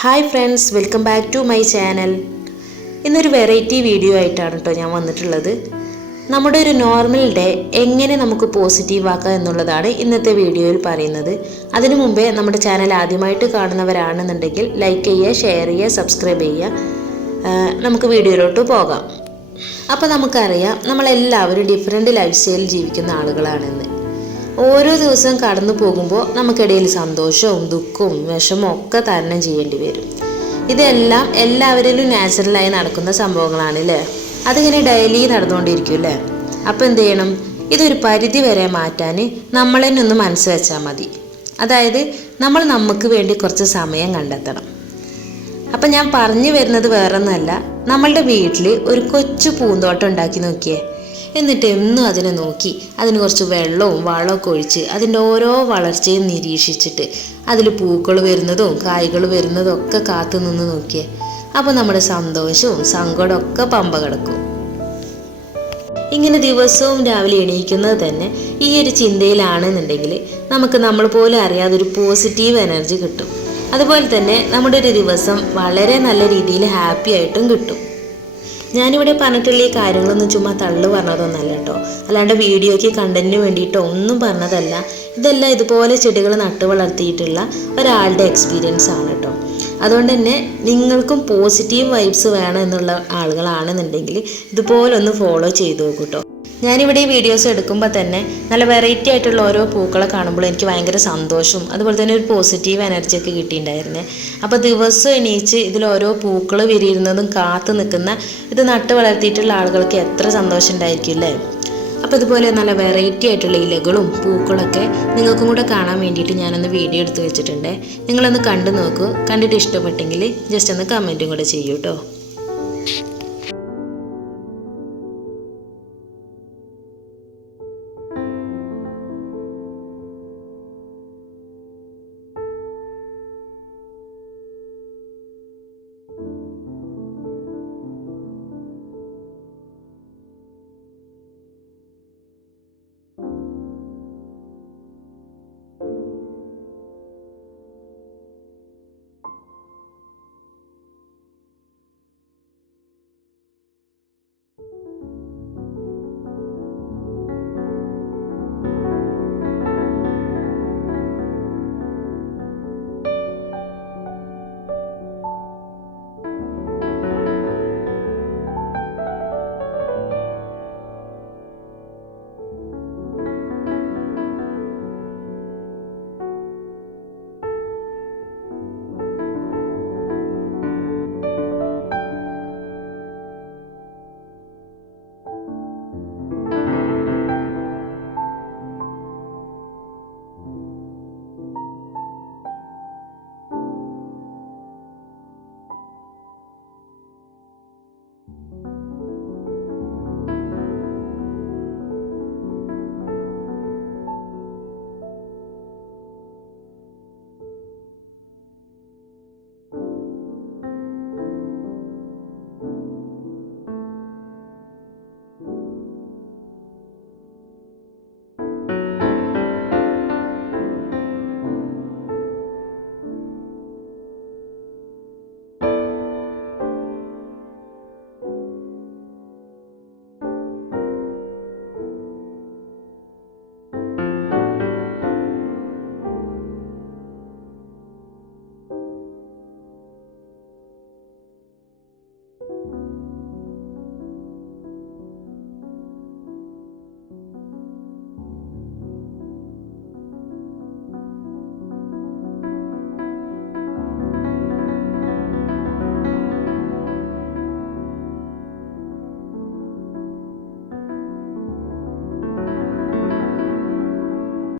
Hi friends, welcome back to my channel. ഇന്നൊരു variety video ആയിട്ടാണ് കേട്ടോ ഞാൻ വന്നിട്ടുള്ളത്. നമ്മുടെ ഒരു നോർമൽ ഡേ എങ്ങനെ നമുക്ക് പോസിറ്റീവ് ആക്കാം എന്നുള്ളതാണ് ഇന്നത്തെ വീഡിയോയിൽ പറയുന്നത്. അതിനു മുമ്പേ നമ്മുടെ ചാനൽ ആദ്യമായിട്ട് കാണുന്നവരാണെന്നുണ്ടെങ്കിൽ ലൈക്ക് ചെയ്യുക, ഷെയർ ചെയ്യുക, സബ്സ്ക്രൈബ് ചെയ്യുക. നമുക്ക് വീഡിയോയിലോട്ട് പോകാം. അപ്പോൾ നമുക്കറിയാം, നമ്മളെല്ലാവരും ഡിഫറെൻറ്റ് ലൈഫ് സ്റ്റൈലിൽ ജീവിക്കുന്ന ആളുകളാണെന്ന്. ഓരോ ദിവസവും കടന്നു പോകുമ്പോൾ നമുക്കിടയിൽ സന്തോഷവും ദുഃഖവും വിഷമവും ഒക്കെ തരണം ചെയ്യേണ്ടി വരും. ഇതെല്ലാം എല്ലാവരിലും നാച്ചുറലായി നടക്കുന്ന സംഭവങ്ങളാണല്ലേ. അതിങ്ങനെ ഡെയിലി നടന്നുകൊണ്ടിരിക്കും അല്ലേ. അപ്പോൾ എന്ത് ചെയ്യണം? ഇതൊരു പരിധി വരെ മാറ്റാൻ നമ്മൾ തന്നെ ഒന്ന് മനസ്സ് വെച്ചാൽ മതി. അതായത് നമ്മൾ നമുക്ക് വേണ്ടി കുറച്ച് സമയം കണ്ടെത്തണം. അപ്പം ഞാൻ പറഞ്ഞു വരുന്നത് വേറൊന്നുമല്ല, നമ്മളുടെ വീട്ടിൽ ഒരു കൊച്ചു പൂന്തോട്ടം ഉണ്ടാക്കി നോക്കിയേ. എന്നിട്ട് എന്നും അതിനെ നോക്കി അതിന് കുറച്ച് വെള്ളവും വളമൊക്കെ ഒഴിച്ച് അതിൻ്റെ ഓരോ വളർച്ചയും നിരീക്ഷിച്ചിട്ട് അതിൽ പൂക്കൾ വരുന്നതും കായ്കൾ വരുന്നതും ഒക്കെ കാത്തു നിന്ന് നോക്കിയേ. അപ്പോൾ നമ്മുടെ സന്തോഷവും സങ്കടമൊക്കെ പമ്പ കിടക്കും. ഇങ്ങനെ ദിവസവും രാവിലെ എണീക്കുന്നത് തന്നെ ഈ ഒരു ചിന്തയിലാണെന്നുണ്ടെങ്കിൽ നമുക്ക് നമ്മൾ പോലും അറിയാതെ ഒരു പോസിറ്റീവ് എനർജി കിട്ടും. അതുപോലെ തന്നെ നമ്മുടെ ഒരു ദിവസം വളരെ നല്ല രീതിയിൽ ഹാപ്പി ആയിട്ടും കിട്ടും. ഞാനിവിടെ പറഞ്ഞിട്ടുള്ള ഈ കാര്യങ്ങളൊന്നും ചുമ്മാ തള്ളു പറഞ്ഞതൊന്നല്ല കേട്ടോ. അല്ലാണ്ട് വീഡിയോയ്ക്ക് കണ്ടന്റിന് വേണ്ടിയിട്ടോ ഒന്നും പറഞ്ഞതല്ല. ഇതെല്ലാം ഇതുപോലെ ചെടികൾ നട്ടു വളർത്തിയിട്ടുള്ള ഒരാളുടെ എക്സ്പീരിയൻസ് ആണ് കേട്ടോ. അതുകൊണ്ട് തന്നെ നിങ്ങൾക്കും പോസിറ്റീവ് വൈബ്സ് വേണം എന്നുള്ള ആളുകളാണെന്നുണ്ടെങ്കിൽ ഇതുപോലെ ഒന്ന് ഫോളോ ചെയ്ത് നോക്കൂ കേട്ടോ. ഞാനിവിടെ ഈ വീഡിയോസ് എടുക്കുമ്പോൾ തന്നെ നല്ല വെറൈറ്റി ആയിട്ടുള്ള ഓരോ പൂക്കളെ കാണുമ്പോൾ എനിക്ക് ഭയങ്കര സന്തോഷവും അതുപോലെ തന്നെ ഒരു പോസിറ്റീവ് എനർജിയൊക്കെ കിട്ടിയിട്ടുണ്ടായിരുന്നേ. അപ്പോൾ ദിവസം എണീച്ച് ഇതിൽ ഓരോ പൂക്കൾ വിരിയുന്നതും കാത്തു നിൽക്കുന്ന ഇത് നട്ട് വളർത്തിയിട്ടുള്ള ആളുകൾക്ക് എത്ര സന്തോഷം ഉണ്ടായിരിക്കും അല്ലേ. അപ്പോൾ ഇതുപോലെ നല്ല വെറൈറ്റി ആയിട്ടുള്ള ഇലകളും പൂക്കളൊക്കെ നിങ്ങൾക്കും കൂടെ കാണാൻ വേണ്ടിയിട്ട് ഞാനൊന്ന് വീഡിയോ എടുത്ത് വെച്ചിട്ടുണ്ട്. നിങ്ങളൊന്ന് കണ്ടു നോക്കൂ. കണ്ടിട്ട് ഇഷ്ടപ്പെട്ടെങ്കിൽ ജസ്റ്റ് ഒന്ന് കമൻറ്റും കൂടെ ചെയ്യൂ കേട്ടോ.